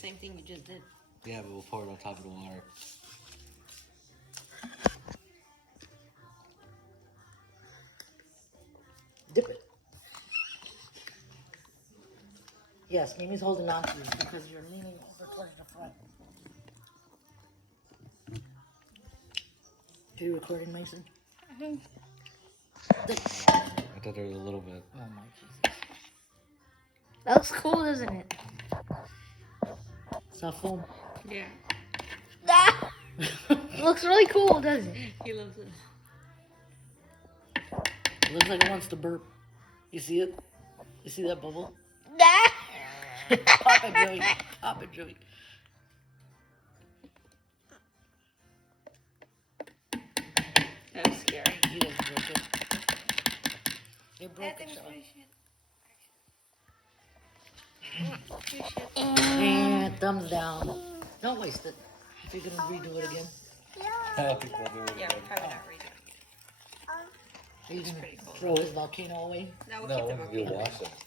same thing you just did. Yeah, but we'll pour it on top of the water. Dip it. Yes, Mimi's holding on to you because you're leaning over towards the front. Are you recording, Mason? I thought there was a little bit. Oh my Jesus. That looks cool, doesn't it? Soft foam. Yeah. Ah! It looks really cool, doesn't it? He loves it. It looks like it wants to burp. You see it? You see that bubble? Ah! Pop it, Joey. Pop it, Joey. That was scary. He doesn't break it. It broke it, Joey. And thumbs down. Don't waste it. If you're gonna redo it again, I don't think we'll do it Yeah, again. we're probably not redoing it. are you gonna pretty cool. throw his volcano away? No, we'll No, keep the we'll volcano. wash it.